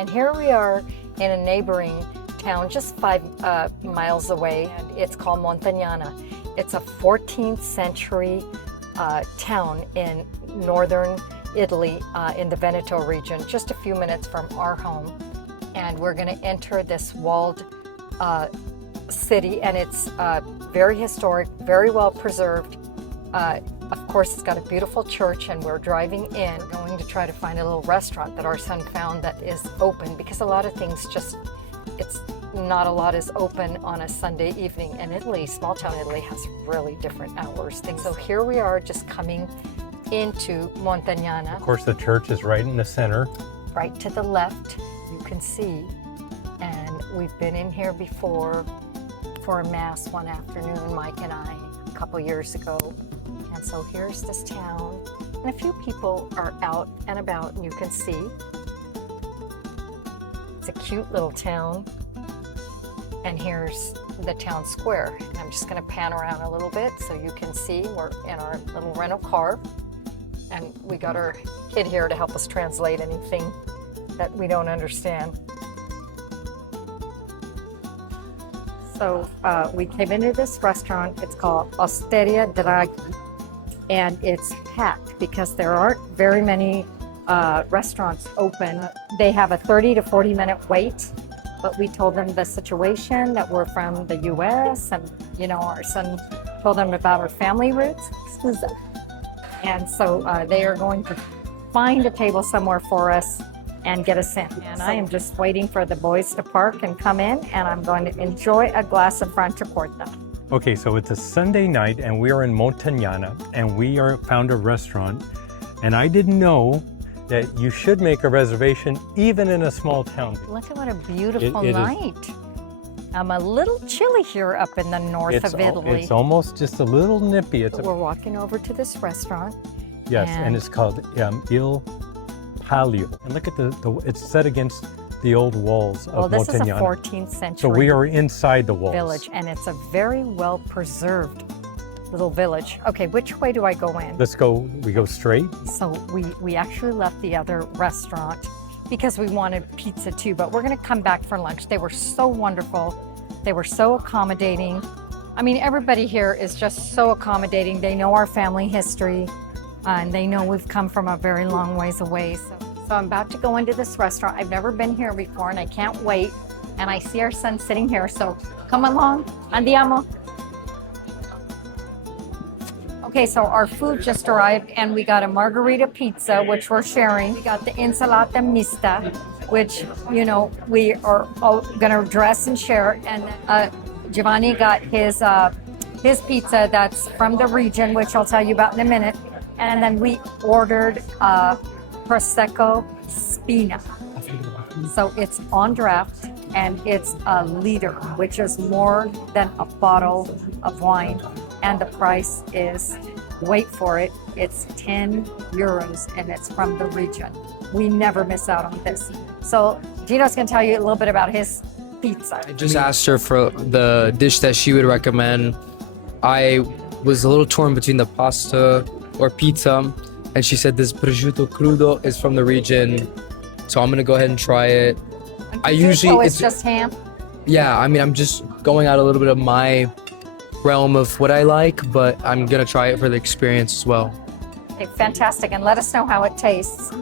And here we are in a neighboring town just 5 miles away. And it's called Montagnana. It's a 14th century town in northern Italy in the Veneto region, just a few minutes from our home. And we're going to enter this walled city, and it's very historic, very well preserved. Of course, it's got a beautiful church, and we're driving in, going to try to find a little restaurant that our son found that is open, because a lot of things it's not a lot is open on a Sunday evening. And Italy, small town Italy, has really different hours. So here we are just coming into Montagnana. Of course, the church is right in the center. Right to the left, you can see, and we've been in here before for a mass one afternoon, Mike and I, a couple years ago. And so here's this town, and a few people are out and about, and you can see. It's a cute little town. And here's the town square. And I'm just gonna pan around a little bit so you can see we're in our little rental car. And we got our kid here to help us translate anything that we don't understand. So we came into this restaurant. It's called Osteria Draghi, and it's packed because there aren't very many restaurants open. They have a 30 to 40 minute wait, but we told them the situation, that we're from the US, and our son told them about our family roots. And so they are going to find a table somewhere for us and get us in. And I am just waiting for the boys to park and come in, and I'm going to enjoy a glass of Franciacorta. Okay, so it's a Sunday night, and we are in Montagnana, and we found a restaurant. And I didn't know that you should make a reservation even in a small town. Look at what a beautiful night. I'm a little chilly here up in the north of Italy. It's almost just a little nippy. We're walking over to this restaurant. Yes, and it's called Il Palio. And look at it's set against the old walls of Montagnana. Well, this is a 14th century So we are inside the walls. Village, and it's a very well preserved little village. Okay, which way do I go in? We go straight. So we actually left the other restaurant because we wanted pizza too, but we're gonna come back for lunch. They were so wonderful. They were so accommodating. I mean, everybody here is just so accommodating. They know our family history, and they know we've come from a very long ways away. So I'm about to go into this restaurant. I've never been here before, and I can't wait. And I see our son sitting here, so come along, andiamo. Okay, so our food just arrived, and we got a margarita pizza, which we're sharing. We got the insalata mista, which, we are all gonna dress and share. And Giovanni got his pizza that's from the region, which I'll tell you about in a minute. And then we ordered Prosecco Spina. So it's on draft, and it's a liter, which is more than a bottle of wine. And the price is, wait for it, it's 10 euros, and it's from the region. We never miss out on this. So Gino's gonna tell you a little bit about his pizza. I just asked her for the dish that she would recommend. I was a little torn between the pasta or pizza, and she said this prosciutto crudo is from the region, so I'm gonna go ahead and try it. It's just ham? Yeah, I mean, I'm just going out a little bit of my realm of what I like, but I'm gonna try it for the experience as well. Okay, fantastic, and let us know how it tastes.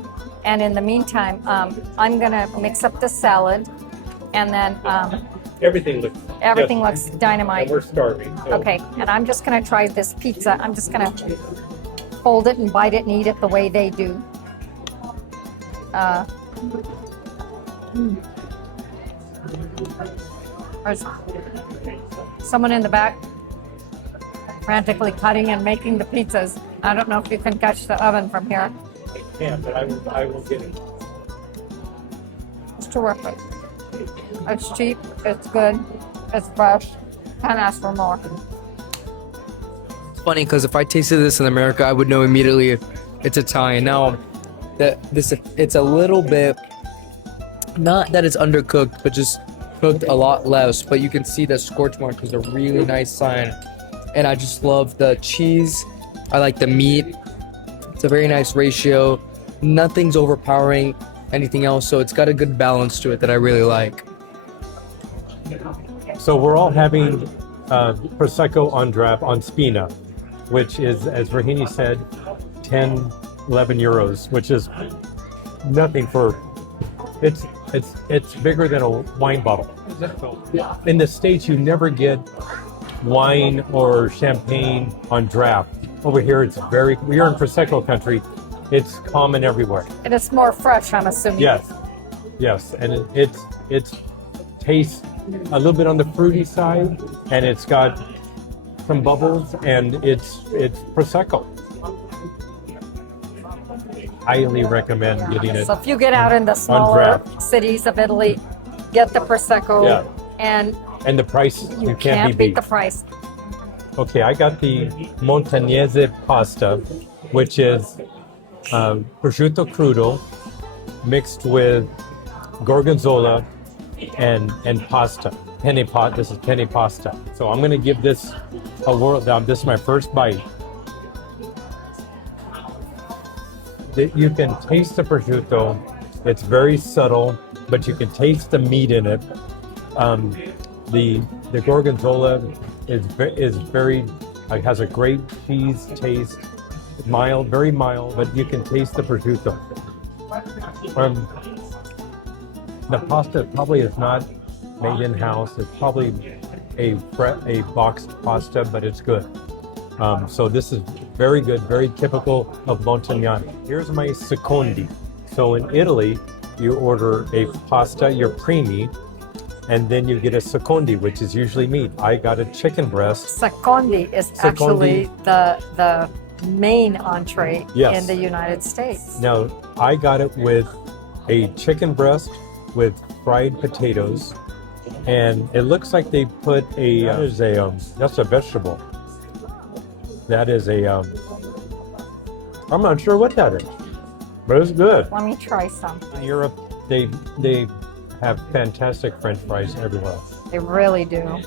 And in the meantime, I'm gonna mix up the salad, and then Everything looks dynamite. And we're starving. So. Okay, and I'm just gonna try this pizza. I'm just gonna hold it and bite it and eat it the way they do. There's someone in the back frantically cutting and making the pizzas. I don't know if you can catch the oven from here. Yeah, but I will get it. It's terrific. It's cheap, it's good, it's fresh. Can't ask for more. It's funny because if I tasted this in America, I would know immediately it's Italian. Now, it's a little bit, not that it's undercooked, but just cooked a lot less. But you can see the scorch mark is a really nice sign. And I just love the cheese. I like the meat. It's a very nice ratio. Nothing's overpowering. anything else. So it's got a good balance to it that I really like. So we're all having Prosecco on draft on Spina, which is, as Rahini said, 10, 11 euros, which is nothing for, it's bigger than a wine bottle. In the States, you never get wine or champagne on draft. Over here, we're in Prosecco country. It's common everywhere. And it's more fresh, I'm assuming. Yes, and it tastes a little bit on the fruity side, and it's got some bubbles, and it's Prosecco. Highly recommend getting it. So if you get out in the smaller draft. cities of Italy, get the Prosecco, Yeah. and And the price, you can't can't be beat the price. Okay, I got the Montagnese pasta, which is prosciutto crudo mixed with gorgonzola and pasta. This is penne pasta. So I'm going to give this a whirl. This is my first bite. You can taste the prosciutto. It's very subtle, but you can taste the meat in it. The gorgonzola is very has a great cheese taste, mild, very mild, but you can taste the prosciutto. The pasta probably is not made in house. It's probably a boxed pasta, but it's good. So this is very good, very typical of Montagnana. Here's my secondi. So in Italy, you order a pasta, your primi, and then you get a secondi, which is usually meat. I got a chicken breast. Secondi is actually the main entree in the United States. Now, I got it with a chicken breast with fried potatoes, and it looks like they put that's a vegetable. That is I'm not sure what that is, but it's good. Let me try some. In Europe, they have fantastic French fries everywhere. They really do.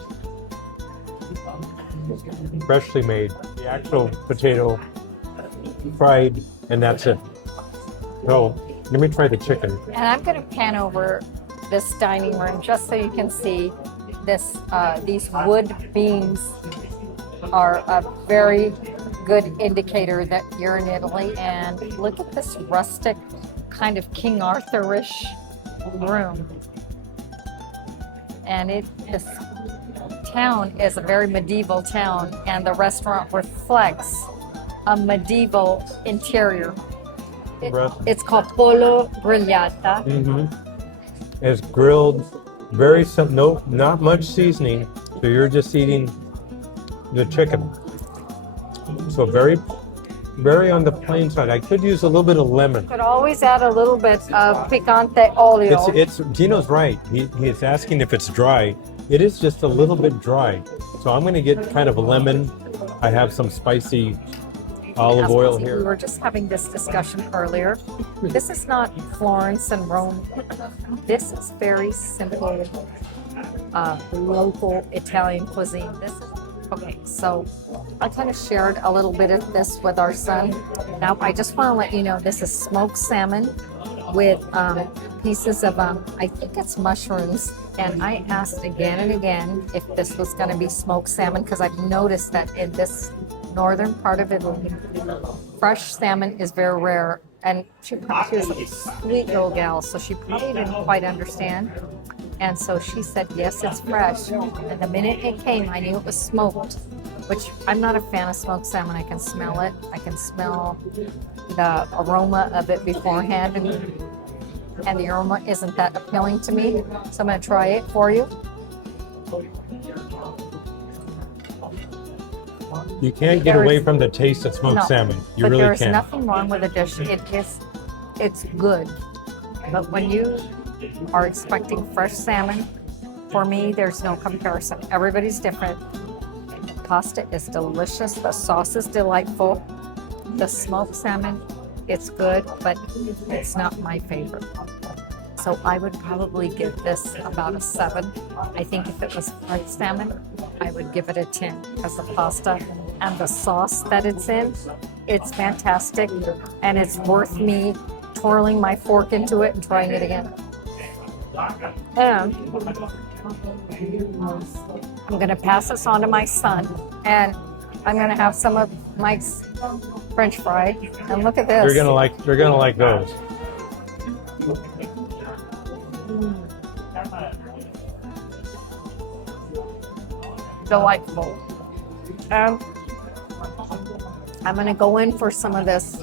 Freshly made, the actual potato fried, and that's it. So let me try the chicken. And I'm going to pan over this dining room just so you can see this. These wood beams are a very good indicator that you're in Italy. And look at this rustic kind of King Arthurish room. And this town is a very medieval town, and the restaurant reflects a medieval interior. It's called Pollo Grigliata. It's grilled, very simple, not much seasoning, so you're just eating the chicken. So very, very on the plain side. I could use a little bit of lemon. Could always add a little bit of picante olio. Gino's right. He is asking if it's dry. It is just a little bit dry. So I'm going to get kind of a lemon. I have some spicy olive oil here. We were just having this discussion earlier. This is not Florence and Rome. This is very simple, local Italian cuisine. Okay, so I kind of shared a little bit of this with our son. Now, I just want to let you know this is smoked salmon with pieces of, I think it's mushrooms. And I asked again and again if this was going to be smoked salmon, because I've noticed that in this northern part of Italy, fresh salmon is very rare. And she was a sweet little gal, so she probably didn't quite understand. And so she said, yes, it's fresh. And the minute it came, I knew it was smoked, which I'm not a fan of smoked salmon. I can smell it. I can smell the aroma of it beforehand. And the aroma isn't that appealing to me. So I'm going to try it for you. You can't get away from the taste of smoked salmon. You really there's can't. Nothing wrong with the dish. It's good. But when you are expecting fresh salmon, for me, there's no comparison. Everybody's different. The pasta is delicious. The sauce is delightful. The smoked salmon, it's good, but it's not my favorite. So I would probably give this about a 7. I think if it was fresh salmon, I would give it a 10, because the pasta and the sauce that it's in, it's fantastic, and it's worth me twirling my fork into it and trying it again. And I'm going to pass this on to my son, and I'm going to have some of Mike's French fry. And look at this. You're gonna like those. Delightful. I'm going to go in for some of this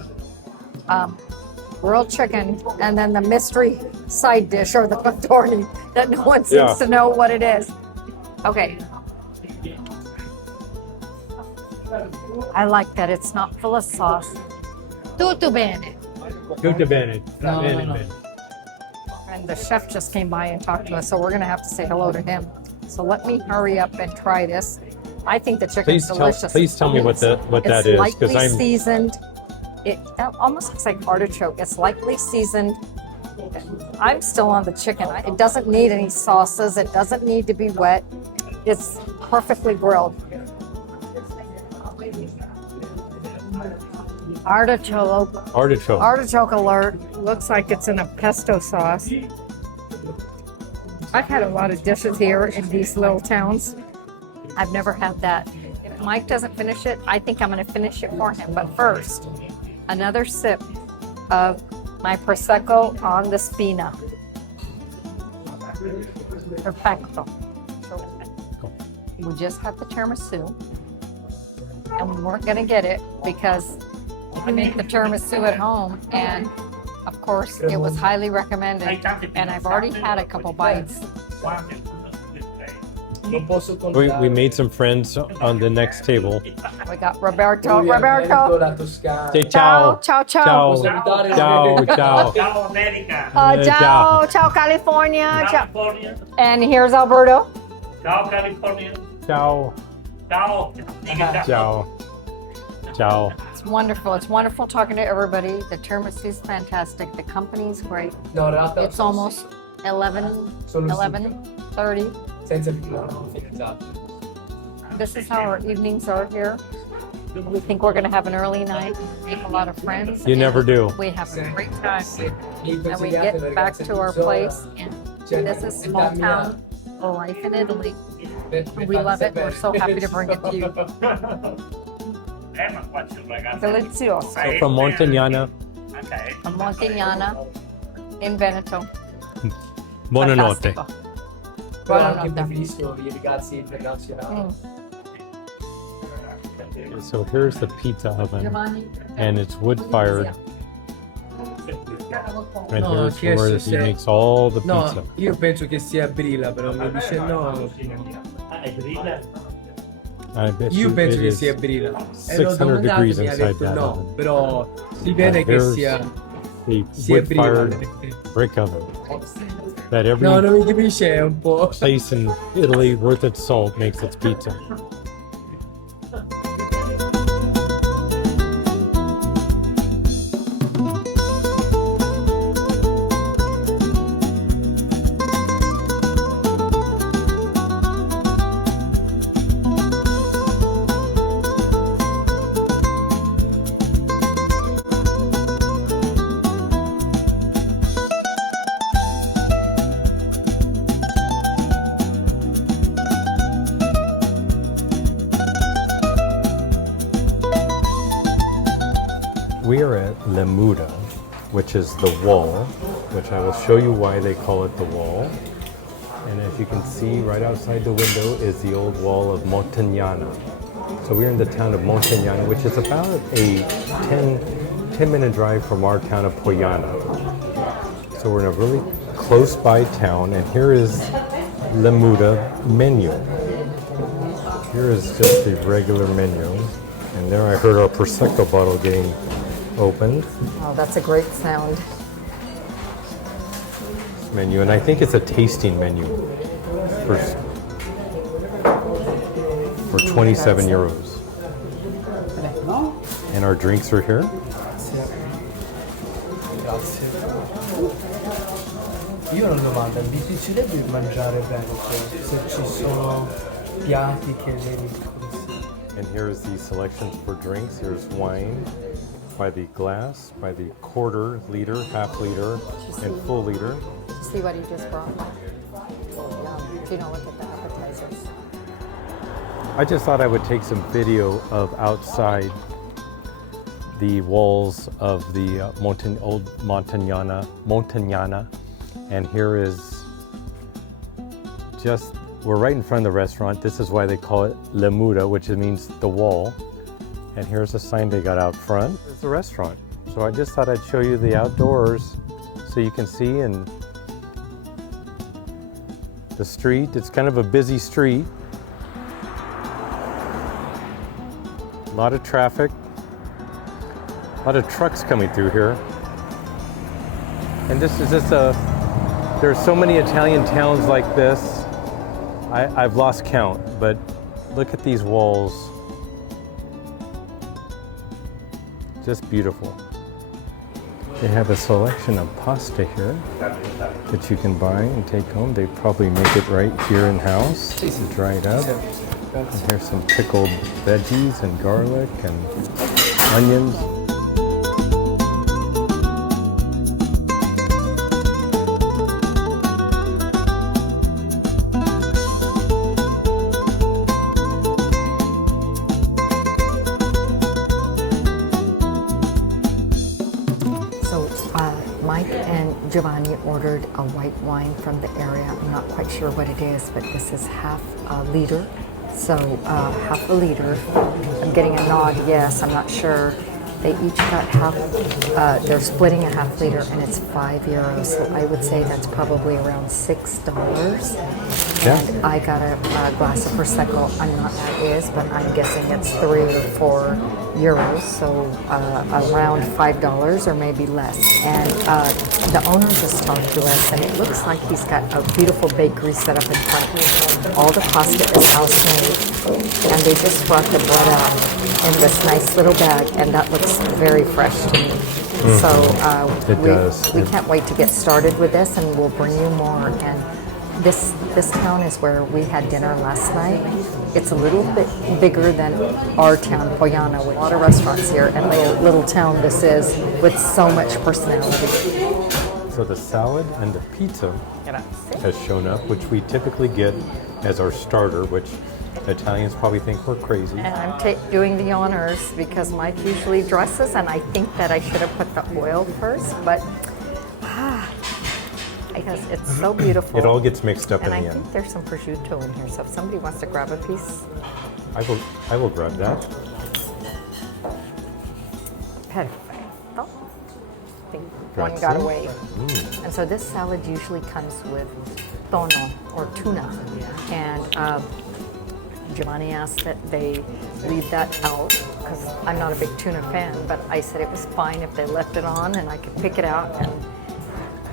grilled chicken, and then the mystery side dish, or the contorni that no one seems to know what it is. Okay. I like that it's not full of sauce. Tutto bene. Tutto bene. No. And the chef just came by and talked to us, so we're going to have to say hello to him. So let me hurry up and try this. I think the chicken's delicious. Please tell me what that is, It's because lightly I'm seasoned. It almost looks like artichoke. It's lightly seasoned. I'm still on the chicken. It doesn't need any sauces. It doesn't need to be wet. It's perfectly grilled. Artichoke alert. Looks like it's in a pesto sauce. I've had a lot of dishes here in these little towns. I've never had that. If Mike doesn't finish it, I think I'm going to finish it for him. But first, another sip of my Prosecco on the Spina. Perfecto. We just had the tiramisu, and we weren't going to get it because I make the tiramisu at home, and of course it was highly recommended, and I've already had a couple bites. we made some friends on the next table. We got Roberto. Say Ciao, ciao, ciao. Ciao. Ciao America. Ciao, ciao, California. Ciao. California. And here's Alberto. Ciao California. Ciao. Ciao. Diga Ciao. Ciao. It's wonderful. It's wonderful talking to everybody. The tiramisu is fantastic. The company's great. No, in realtà It's almost 11:30. senza esatto. This is how our evenings are here. We think we're going to have an early night, make a lot of friends. You and never do. We have a great time. And we get back to our place, and this is small town life in Italy. We love it. We're so happy to bring it to you. ma qua c'è un ragazzo. Delizioso. So from Montagnana, Ok. A Montagnana in Veneto. buonanotte. Fantastico. Però anche Buonanotte. preferisco i ragazzi internazionali. So here's the pizza oven, Giovanni? and it's wood fired. And No, here's chiesto where he se- makes all the No, pizza. io penso che sia Brilla, però mi dice no. È brilla. I bet Io you penso it che is sia Brilla. 600 degrees mi ha inside detto that no, oven. però si vede che here's sia the sia Brilla. wood-fired brick oven that every No, non mi capisce, è un po'. place in Italy worth its salt makes its pizza. We are at Mura, which is the wall, which I will show you why they call it the wall. And as you can see, right outside the window is the old wall of Montagnana. So we're in the town of Montagnana, which is about a 10-minute drive from our town of Poiana. So we're in a really close by town, and here is the Mura menu. Here is just the regular menu. And there I heard our Prosecco bottle getting opened. Oh, that's a great sound. Menu, and I think it's a tasting menu for 27 euros. And our drinks are here. Io ho una domanda, vi piacerebbe mangiare bene se ci sono piatti che vedi così? And here's the selections for drinks. Here's wine, by the glass, by the quarter liter, half liter, and full liter. See what he just brought me? Oh, yum. Gina, look at the appetizers. I just thought I would take some video of outside the walls of the old Montagnana. And here is just, we're right in front of the restaurant. This is why they call it Le Mura, which means the wall. And here's a sign they got out front. It's the restaurant. So I just thought I'd show you the outdoors so you can see, and the street. It's kind of a busy street. A lot of traffic. A lot of trucks coming through here. And this is just there's so many Italian towns like this. I've lost count, but look at these walls. Just beautiful. They have a selection of pasta here that you can buy and take home. They probably make it right here in house. Dry it up. And here's some pickled veggies and garlic and onions. Mike and Giovanni ordered a white wine from the area. I'm not quite sure what it is, but this is half a liter. So half a liter. I'm getting a nod, yes, I'm not sure. They each got half, they're splitting a half liter, and it's €5. So I would say that's probably around $6. Yeah. And I got a glass of Prosecco. I'm not sure what it is, but I'm guessing it's €3 or €4. So around $5 or maybe less. And the owner just talked to us, and it looks like he's got a beautiful bakery set up in front. All the pasta is house made, and they just brought the bread out in this nice little bag, and that looks very fresh to me. So we can't wait to get started with this, and we'll bring you more. And this town is where we had dinner last night. It's a little bit bigger than our town, Pollana, with a lot of restaurants here, and little town this is, with so much personality. So the salad and the pizza has shown up, which we typically get as our starter, which Italians probably think we're crazy. And I'm doing the honors because Mike usually dresses, and I think that I should have put the oil first, but because it's so beautiful. It all gets mixed up and in the I end. think there's some prosciutto in here, so if somebody wants to grab a piece. I will grab that. Perfetto. I think one got away. And so this salad usually comes with tonno or tuna, and Giovanni asked that they leave that out because I'm not a big tuna fan, but I said it was fine if they left it on and I could pick it out, and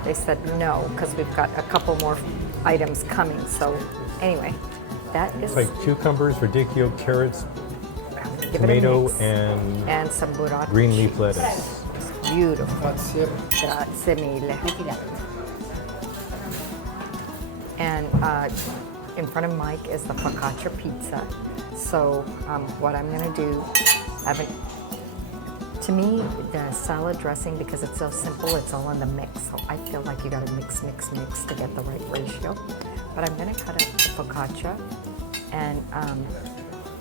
they said no because we've got a couple more items coming. So anyway, that is It's like cucumbers, radicchio, carrots, give it a tomato, mix. And some burrata. green leaf lettuce. Beautiful. Grazie mille. And in front of Mike is the focaccia pizza. So what I'm going to do, to me, the salad dressing, because it's so simple, it's all in the mix. So I feel like you got to mix to get the right ratio. But I'm going to cut up the focaccia and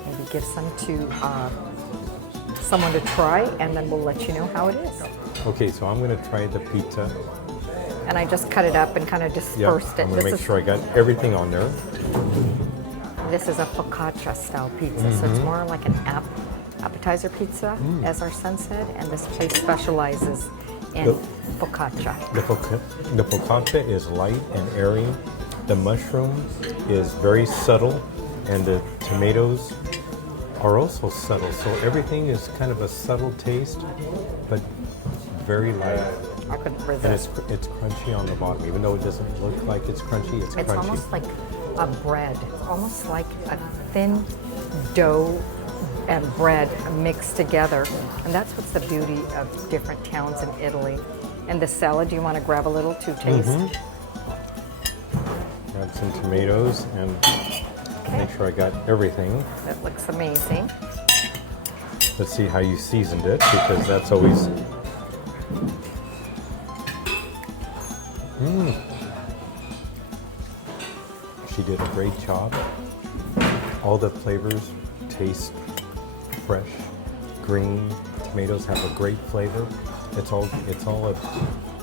maybe give some to someone to try, and then we'll let you know how it is. Okay, so I'm going to try the pizza. And I just cut it up and kind of dispersed it. I'm going to make sure I got everything on there. This is a focaccia style pizza, so it's more like an appetizer pizza, as our son said, and this place specializes in focaccia. The focaccia is light and airy. The mushroom is very subtle, and the tomatoes are also subtle. So everything is kind of a subtle taste, but very light. I couldn't And resist. it's crunchy on the bottom, even though it doesn't look like it's crunchy. It's It's crunchy. almost like a bread, almost like a thin dough and bread mixed together. And that's what's the beauty of different towns in Italy. And the salad, do you want to grab a little to taste? Add some tomatoes and make sure I got everything. That looks amazing. Let's see how you seasoned it, because that's always... She did a great job. All the flavors taste fresh, green. Tomatoes have a great flavor. It's all a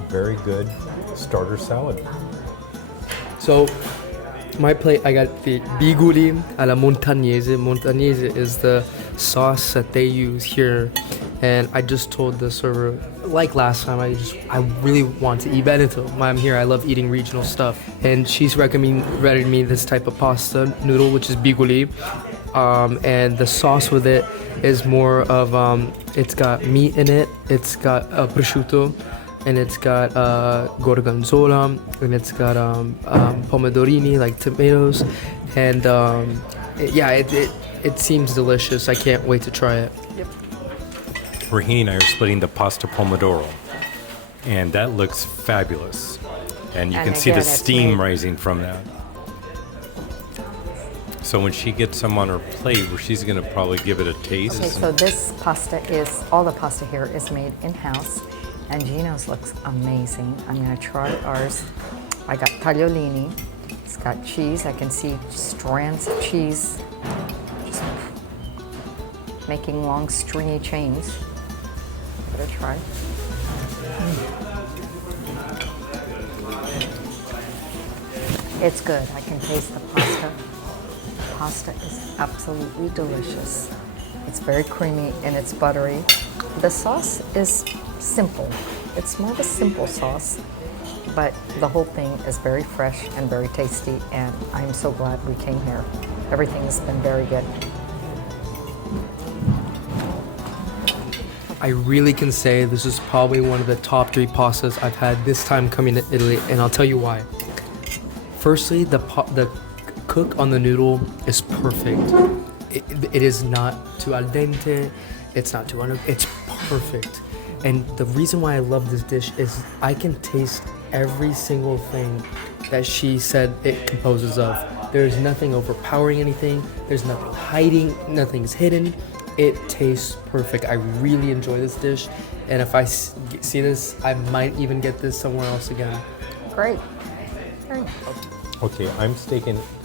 very good starter salad. So, my plate, I got the biguli alla montagnese. Montagnese is the sauce that they use here. And I just told the server, like last time, I really want to eat Veneto. While I'm here, I love eating regional stuff. And she's recommended me this type of pasta noodle, which is biguli. And the sauce with it is more of, it's got meat in it, it's got prosciutto, and it's got gorgonzola, and it's got pomodorini, like tomatoes. And it seems delicious. I can't wait to try it. Yep. Rahini and I are splitting the pasta pomodoro, and that looks fabulous. And you And can see the again, it's steam made- rising from that. So when she gets some on her plate, where she's gonna probably give it a taste. Okay, so this pasta all the pasta here is made in-house, and Gino's looks amazing. I'm gonna try ours. I got tagliolini. It's got cheese. I can see strands of cheese just making long stringy chains. Better try. It's good. I can taste the pasta. Pasta is absolutely delicious. It's very creamy and it's buttery. The sauce is simple. It's more of a simple sauce, but the whole thing is very fresh and very tasty, and I'm so glad we came here. Everything has been very good. I really can say this is probably one of the top 3 pastas I've had this time coming to Italy, and I'll tell you why. Firstly, the cook on the noodle is perfect. It is not too al dente, it's not too it's perfect. And the reason why I love this dish is I can taste every single thing that she said it composes of. There's nothing overpowering anything, there's nothing hiding, nothing's hidden. It tastes perfect. I really enjoy this dish, and if I see this, I might even get this somewhere else again. Great. Very nice. Okay, I'm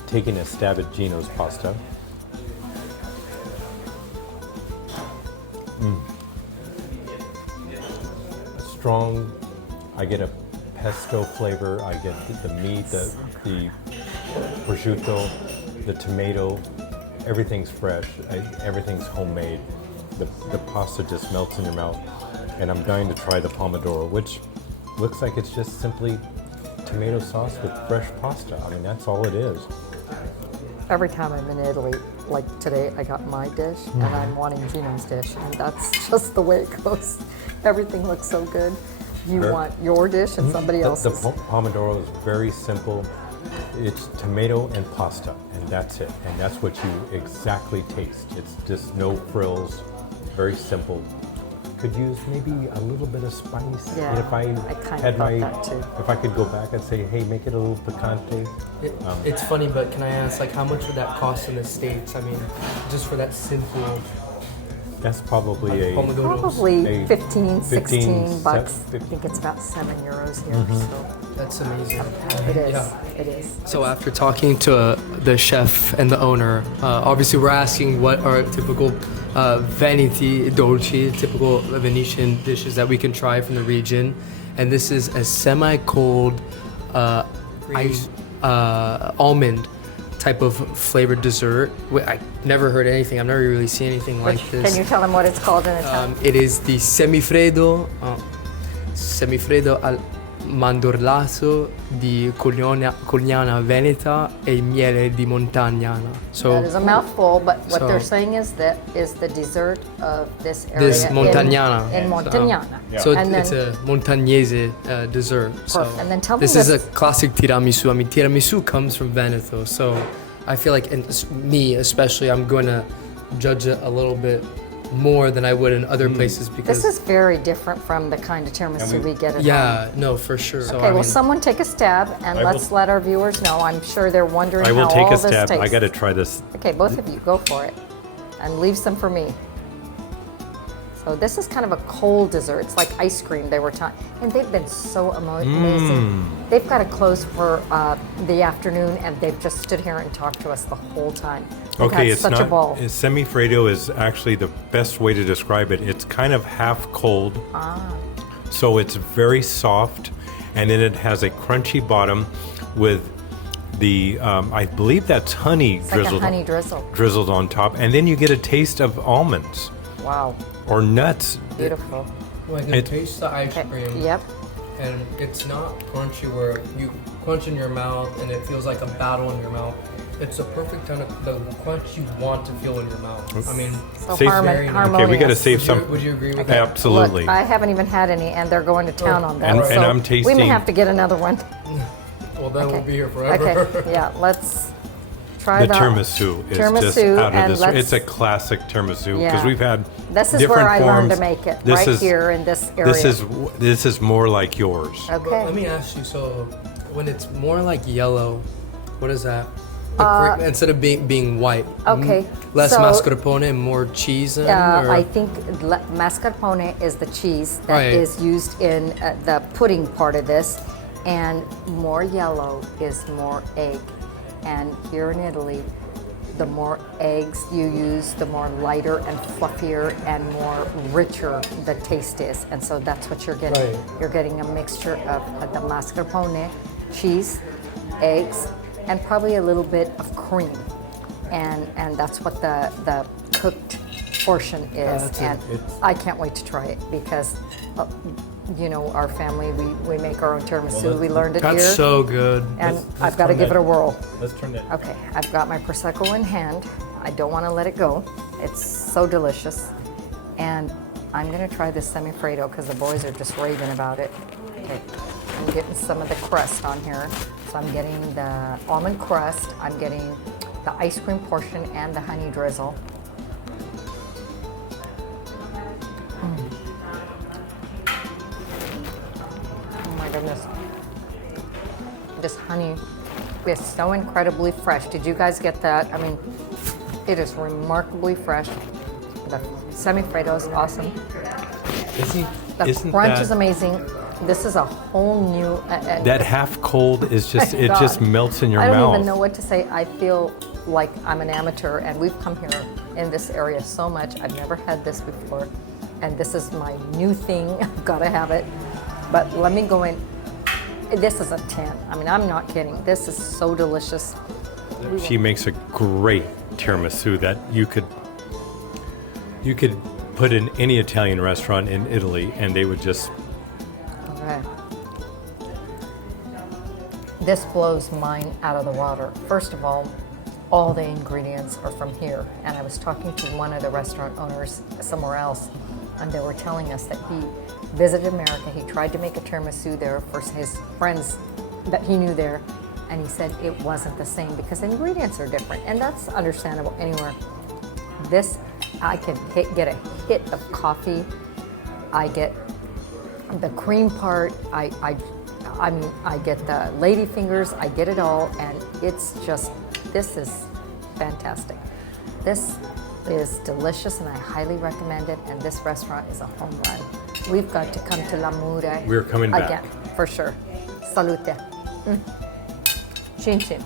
taking a stab at Gino's pasta. Strong. I get a pesto flavor. I get the meat, the prosciutto, the tomato. Everything's fresh. Everything's homemade. The pasta just melts in your mouth. And I'm dying to try the pomodoro, which looks like it's just simply tomato sauce with fresh pasta. I mean, that's all it is. Every time I'm in Italy, like today, I got my dish, and I'm wanting Gino's dish, and that's just the way it goes. Everything looks so good. You want your dish and somebody else's. The pomodoro is very simple. It's tomato and pasta, and that's it. And that's what you exactly taste. It's just no frills, very simple. Could use maybe a little bit of spice. Yeah, if I kind had of thought that too. If I could go back and say, hey, make it a little picante. It's funny, but can I ask, like, how much would that cost in the States? I mean, just for that simple That's probably pomodoro. Probably A 15, 16 bucks. se- I think it's about €7 here, so That's amazing. it is. Yeah. It is. So after talking to the chef and the owner, obviously we're asking what are typical Veneti dolci, typical Venetian dishes that we can try from the region. And this is a semi-cold almond type of flavored dessert. I never heard anything. I've never really seen anything like this. Can you tell them what it's called in Italian? It is the semifreddo al mandorlato di Colgnana Veneta e miele di Montagnana. So That is a mouthful, but what so- they're saying is that is the dessert of this area this Montagnana. in Montagnana. So And it's then- a montagnese dessert. So Perfect. And then tell me this is a this- classic tiramisu. I mean, tiramisu comes from Veneto, so I feel like, and me especially, I'm going to judge it a little bit more than I would in other places because This is very different from the kind of tiramisu we get at home. yeah, no, for sure. So Okay, I well, mean, someone take a stab, and I will- let's let our viewers know. I'm sure they're wondering I will how take all a this stab. tastes. I got to try this. Okay, both of you, go for it. And leave some for me. So this is kind of a cold dessert. It's like ice cream. They were and they've been so amazing. They've got to close for the afternoon, and they've just stood here and talked to us the whole time. They've Okay, had it's such not. a ball. Semifredo is actually the best way to describe it. It's kind of half cold, so it's very soft, and then it has a crunchy bottom with the I believe that's honey It's drizzled like a honey drizzle. drizzled on top, and then you get a taste of almonds Wow, or nuts. beautiful. Well, I can taste the ice Okay. cream. Yep. And it's not crunchy where you crunch in your mouth and it feels like a battle in your mouth. It's a perfect kind of the crunch you want to feel in your mouth. I mean, So Save- harmonious. Okay, we got to save some. would you agree with Okay. that? Absolutely. Look, I haven't even had any, and they're going to town on that. And- so and I'm we tasting- may have to get another one. Well, then we'll Okay. be here forever. Okay, yeah, let's try The tiramisu is just Tiramisu, out of and this. let's- It's a classic tiramisu because Yeah. we've had This is different where I learned to forms. make it, This right is- here in this area. This is more like yours. Okay. Let me ask you. So, when it's more like yellow, what is that? Instead of being white. Okay, Less so- mascarpone and more cheese in. or? I think mascarpone is the cheese that Right. is used in the pudding part of this, and more yellow is more egg. And here in Italy, the more eggs you use, the more lighter and fluffier and more richer the taste is. And so that's what you're getting. Right. You're getting a mixture of the mascarpone, cheese, eggs, and probably a little bit of cream. And that's what the cooked portion is. That's it. And I can't wait to try it because, you know, our family, we make our own tiramisu. We learned it That's here. so good. And I've got to give it a whirl. Let's turn that. Okay, I've got my Prosecco in hand. I don't want to let it go. It's so delicious. And I'm going to try this semifredo because the boys are just raving about it. Okay, I'm getting some of the crust on here. So I'm getting the almond crust, I'm getting the ice cream portion and the honey drizzle. Oh my goodness. This honey is so incredibly fresh. Did you guys get that? I mean, it is remarkably fresh. The semifredo is awesome. The Isn't crunch that- is amazing. This is a whole new. That half cold is just it God. just melts in your I don't mouth. even know what to say. I feel like I'm an amateur, and we've come here in this area so much. I've never had this before, and this is my new thing. I've got to have it. But let me go in. This is a 10. I mean, I'm not kidding. This is so delicious. She makes a great tiramisu that you could put in any Italian restaurant in Italy, and they would just. Okay. This blows mine out of the water. First of all the ingredients are from here. And I was talking to one of the restaurant owners somewhere else, and they were telling us that he visited America. He tried to make a tiramisu there for his friends that he knew there, and he said it wasn't the same because the ingredients are different, and that's understandable anywhere. This, I can get a hit of coffee. I get the cream part. I get the lady fingers. I get it all, and it's just, this is fantastic. This is delicious, and I highly recommend it. And this restaurant is a home run. We've got to come to La Mura. We're coming back. again, for sure. Salute. Chin chin.